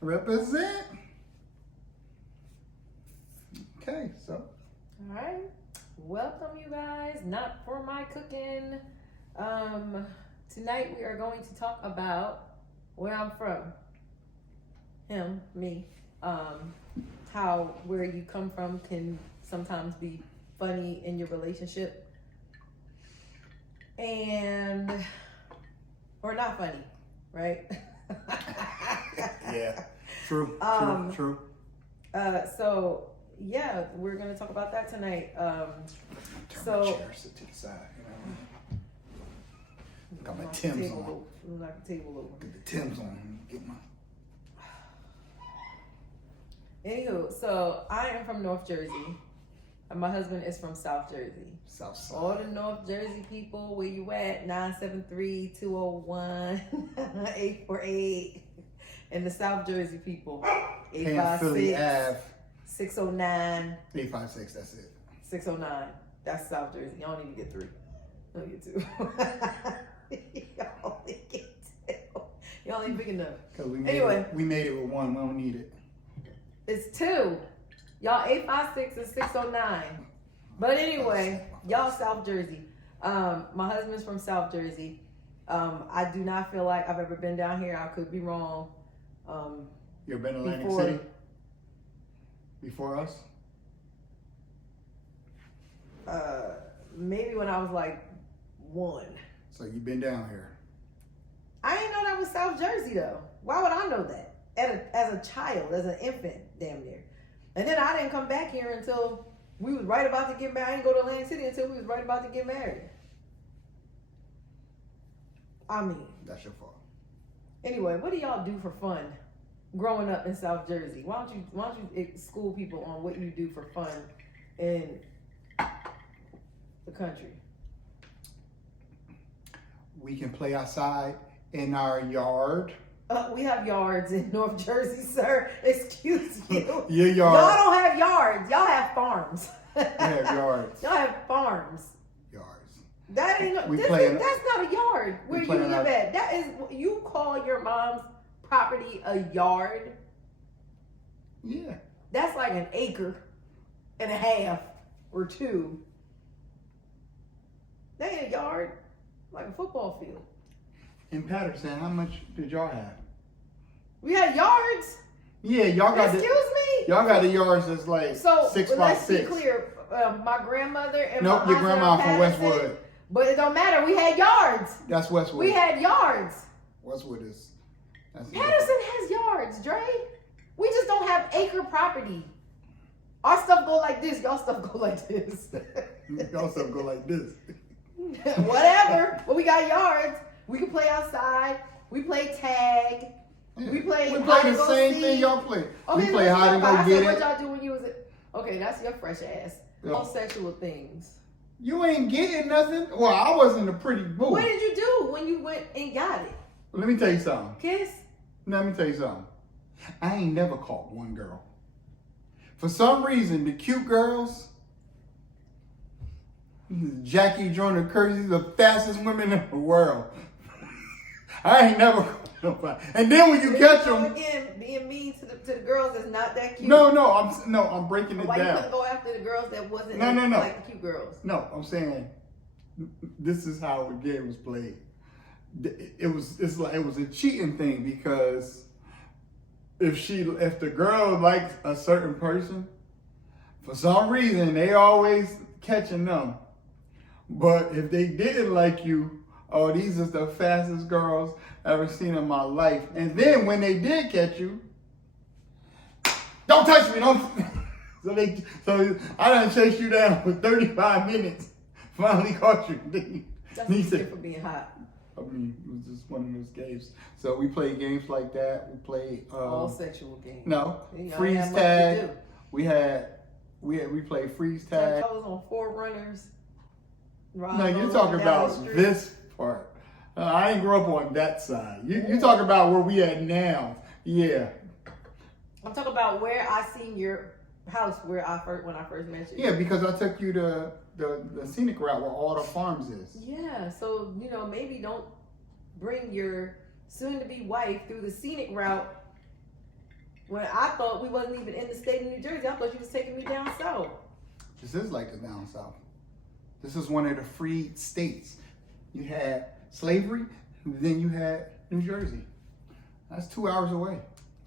Represent. Okay, so. All right. Welcome, you guys. Not for my cooking. Tonight we are going to talk about where I'm from. Him, me. How where you come from can sometimes be funny in your relationship. Or not funny, right? Yeah. True. True. So yeah, we're gonna talk about that tonight. Turn my chair, sit to the side. Got my Tim's on. Knock the table over. Get the Tim's on. Get my. Anywho, so I am from North Jersey. And my husband is from South Jersey. South side. All the North Jersey people, where you at? 973-201-848. And the South Jersey people, 856-609. 856, that's it. 609. That's South Jersey. Y'all don't even get 3. You don't get 2. Y'all only get 2. Y'all ain't big enough. Because we made it with 1. We don't need it. It's 2. Y'all 856 and 609. But anyway, y'all South Jersey. My husband's from South Jersey. I do not feel like I've ever been down here. I could be wrong. You ever been to Atlantic City? Before us? Maybe when I was like 1. So you've been down here. I didn't know that was South Jersey though. Why would I know that? As a child, as an infant, damn near. And then I didn't come back here until we was right about to get married. I didn't go to Atlantic City until we was right about to get married. I mean. That's your fault. Anyway, what do y'all do for fun growing up in South Jersey? Why don't you school people on what you do for fun in the country? We can play outside in our yard. We have yards in North Jersey, sir. Excuse you. Your yard. Y'all don't have yards. Y'all have farms. We have yards. Y'all have farms. Yards. That ain't that's not a yard where you live at. That is, you call your mom's property a yard? Yeah. That's like an acre and a half or 2. That ain't a yard. Like a football field. In Patterson, how much did y'all have? We had yards. Yeah, y'all got Excuse me. Y'all got the yards that's like 6 by 6. Let's be clear. My grandmother and nope, my your grandma from Patterson, Westwood. But it don't matter. We had yards. That's Westwood. We had yards. Westwood is. Patterson has yards, Dre. We just don't have acre property. Our stuff go like this. Y'all stuff go like this. Y'all stuff go like this. Whatever. But we got yards. We can play outside. We play tag. Yeah. We play the same thing y'all play. Okay, we play hide and go get it. What y'all do when you was okay, that's your fresh ass. Yeah. All sexual things. You ain't getting nothing. Well, I wasn't a pretty boy. What did you do when you went and got it? Let me tell you something. Kiss? Let me tell you something. I ain't never caught one girl. For some reason, the cute girls, Jackie Joyner Kersey, the fastest women in the world. I ain't never caught nobody. And then when you catch them, again, being mean to the girls is not that cute. No, I'm breaking it Why down. you couldn't go after the girls that wasn't No. like the cute girls? No, I'm saying this is how the game was played. It was a cheating thing because if the girl likes a certain person, for some reason they always catching them. But if they didn't like you, oh, these are the fastest girls I've ever seen in my life. And then when they did catch you, don't touch me, don't. So I done chased you down for 35 minutes. Finally caught you. That's what you get for being hot. I mean, it was just one of those games. So we played games like that. We played all sexual games. No, freeze tag. We played freeze tag. I was on 4 runners. No, you're talking about this part. I ain't grew up on that side. You talk about where we at now. Yeah. I'm talking about where I seen your house when I first met you. Yeah, because I took you to the scenic route where all the farms is. Yeah, so maybe don't bring your soon-to-be wife through the scenic route when I thought we wasn't even in the state of New Jersey. I thought you was taking me down south. This is like the down south. This is one of the free states. You had slavery, then you had New Jersey. That's 2 hours away.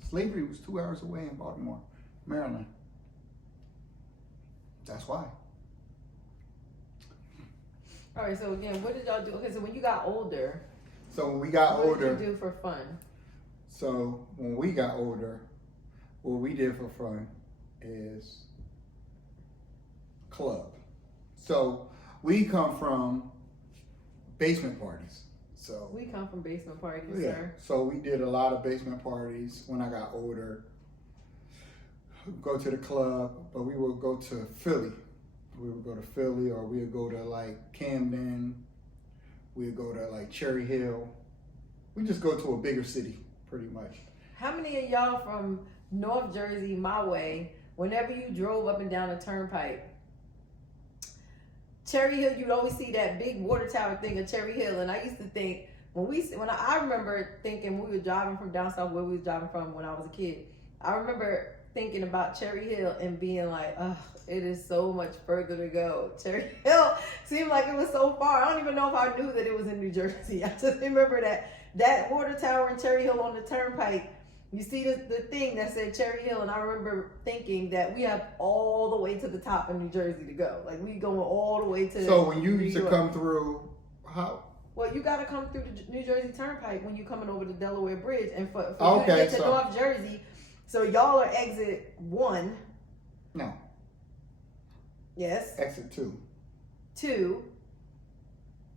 Slavery was 2 hours away in Baltimore, Maryland. That's why. All right, so again, what did y'all do? Okay, so when you got older, So when we got what older, did you do for fun? so when we got older, what we did for fun is club. So we come from basement parties. So We come from basement parties, yeah. sir. So we did a lot of basement parties when I got older. Go to the club, but we would go to Philly. We would go to Philly, or we would go to like Camden. We would go to like Cherry Hill. We just go to a bigger city, pretty much. How many of y'all from North Jersey, my way, whenever you drove up and down the turnpike, Cherry Hill, you'd always see that big water tower thing of Cherry Hill, and I used to think I remember thinking when we were driving from down south, where we was driving from when I was a kid. I remember thinking about Cherry Hill and being like, oh, it is so much further to go. Cherry Hill seemed like it was so far. I don't even know if I knew that it was in New Jersey. I just remember that water tower in Cherry Hill on the turnpike. You see the thing that said Cherry Hill, and I remember thinking that we have all the way to the top of New Jersey to go. Like, we going all the way to So when you New used to York. come through, how? Well, you got to come through the New Jersey Turnpike when you're coming over the Delaware Bridge. And for you to Okay, get to so- North Jersey, so y'all are exit 1. No, Yes. exit 2. 2.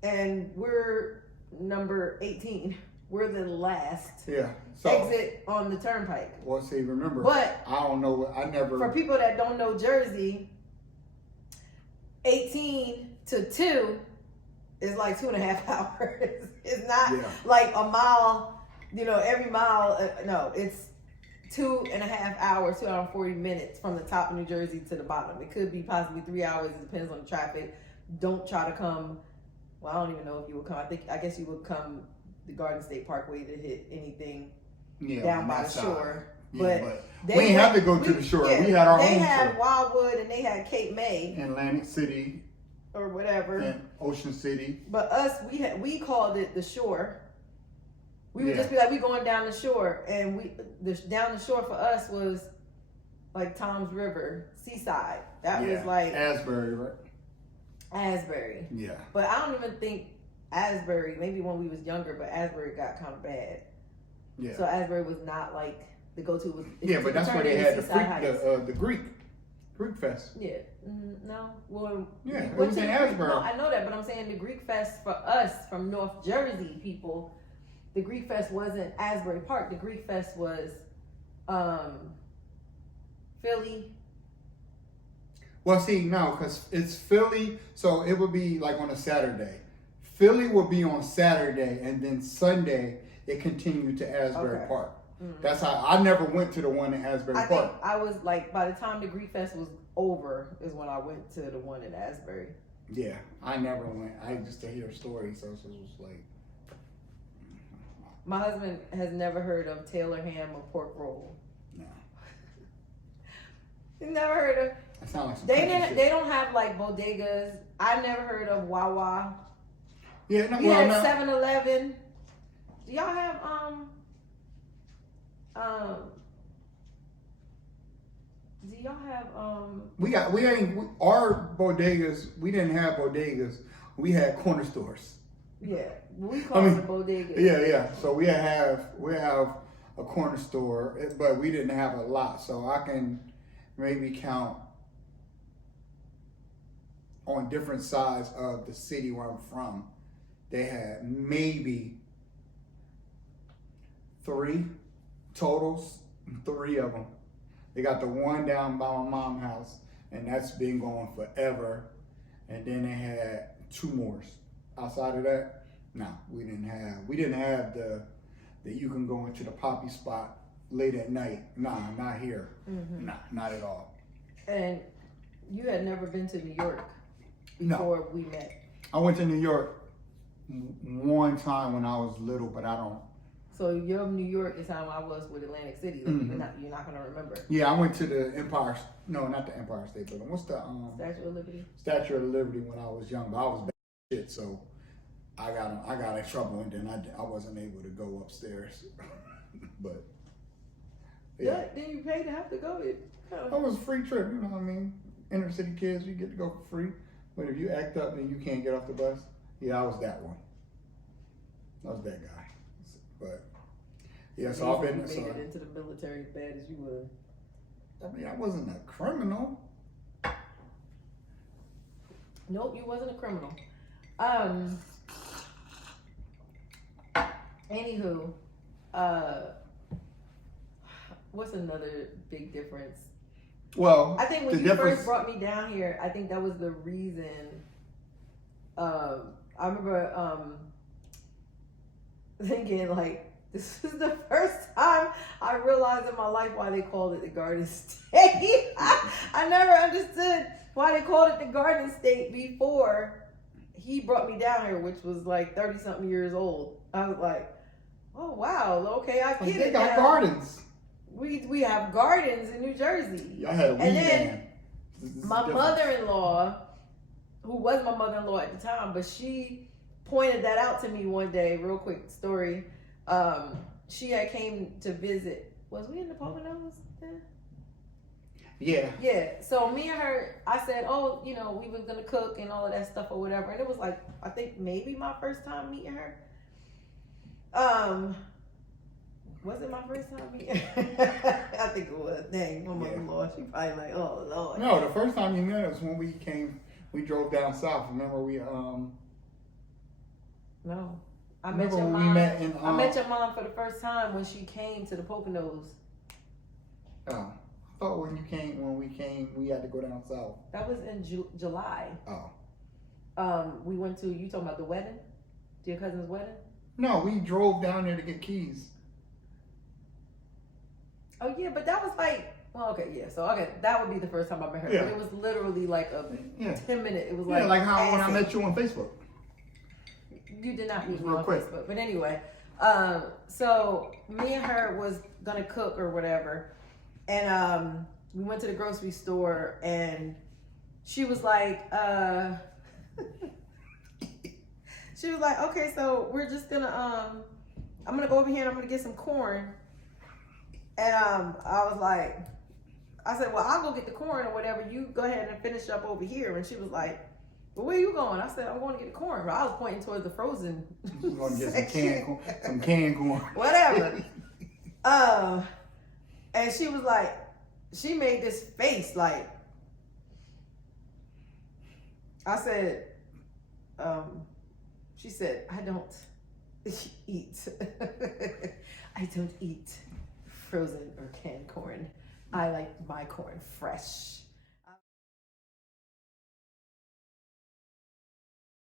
And we're number 18. We're the last Yeah. So exit on the turnpike. well, see, remember, But I don't know. I never. for people that don't know Jersey, 18 to 2 is like 2.5 hours. It's not Yeah. like a mile, every mile. No, it's 2.5 hours, 2 hours and 40 minutes from the top of New Jersey to the bottom. It could be possibly 3 hours. It depends on the traffic. Don't try to come. Well, I don't even know if you would come. I guess you would come the Garden State Parkway to hit anything down on by that the side. shore. Yeah, But we didn't have to go to the shore. We had our They own had shore. Wildwood and they had Cape May Atlantic City or whatever. and Ocean City. But us, we called it the shore. We would Yeah. just be like, we going down the shore, and down the shore for us was like Tom's River, Seaside. That was like Asbury, right? Asbury. Yeah. But I don't even think Asbury. Maybe when we was younger, but Asbury got kind of bad. Yeah. So Asbury was not like the go-to. Was Yeah, but that's where turned they into had Seaside Heights. the Greek Fest. Yeah. No. Well, Yeah, it went was to in the Greek- Asbury. No, I know that, but I'm saying the Greek Fest for us from North Jersey people, the Greek Fest wasn't Asbury Park. The Greek Fest was Philly. Well, see, no, because it's Philly, so it would be like on a Saturday. Philly will be on Saturday, and then Sunday it continued to Asbury Okay. Park. Mhm. That's how I never went to the one in Asbury I Park. think I was like, by the time the Greek Fest was over, is when I went to the one in Asbury. Yeah, I never went. I just to hear stories, so it was like. My husband has never heard of Taylor ham or pork roll. No. He's never heard of. That sounds like some They country didn't. shit. They don't have like bodegas. I never heard of Wawa. Yeah, no, We well, had no. 7-Eleven. Do y'all have do y'all have Our bodegas. We didn't have bodegas. We had corner stores. yeah, we call mean, it a bodega. Yeah. So we have a corner store, but we didn't have a lot. So I can maybe count on different sides of the city where I'm from. They had maybe 3 totals, 3 of them. They got the one down by my mom's house, and that's been going forever. And then they had 2 more. Outside of that, no, we didn't have the you can go into the poppy spot late at night. Nah, not here. Mm-hmm. Nah, not at all. And you had never been to New York No. before we met. I went to New York one time when I was little, but I don't So your New York is how I was with Atlantic City. Like you're not gonna remember. Yeah, I went to the Empire. No, not the Empire State Building. What's the Statue of Liberty. Statue of Liberty when I was young, but I was bad shit, so I got in trouble, and then I wasn't able to go upstairs. But yeah, Then you paid to have to go. that was a free trip. You know what I mean? Inner city kids, you get to go for free. But if you act up and you can't get off the bus, yeah, I was that one. I was that guy. But yeah, so I've been. You made it into the military as bad as you were. I mean, I wasn't a criminal. Nope, you wasn't a criminal. Anywho, what's another big difference? Well, I think when you first brought me down here, I think that was the reason. I remember thinking like, this is the first time I realized in my life why they called it the Garden State. I never understood why they called it the Garden State before he brought me down here, which was like 30-something years old. I was like, oh wow, okay, I get it. They got gardens. We have gardens in New Jersey. Y'all had a weed man. My mother-in-law, who was my mother-in-law at the time, but she pointed that out to me one day. Real quick story. She had came to visit. Was we in the Poconos then? Yeah. Yeah. So me and her, I said, oh, we were gonna cook and all of that stuff or whatever. And it was like, I think maybe my first time meeting her. Was it my first time meeting her? I think it was. Dang, my mother-in-law. She probably like, oh Lord. No, the first time you met us when we drove down south. Remember we No. I met your mom. I met your mom for the first time when she came to the Poconos. Oh, I thought when we came, we had to go down south. That was in July. Oh. We went to, you talking about the wedding? Your cousin's wedding? No, we drove down there to get keys. Oh yeah, but that was like, well, okay, yeah. So that would be the first time I met her. Yeah. But it was literally like a 10-minute. It was like like how when I met you on Facebook. You did not meet me real on quick. Facebook, but anyway. So me and her was gonna cook or whatever, and we went to the grocery store, and she was like, she was like, okay, so we're just gonna I'm gonna go over here and I'm gonna get some corn, and I was like, I said, well, I'll go get the corn or whatever. You go ahead and finish up over here, and she was like, well, where are you going? I said, I'm going to get the corn. But I was pointing towards the frozen. I'm going to get some canned corn. Whatever. And she was like, she made this face like, I said, she said, I don't eat. I don't eat frozen or canned corn. I like my corn fresh.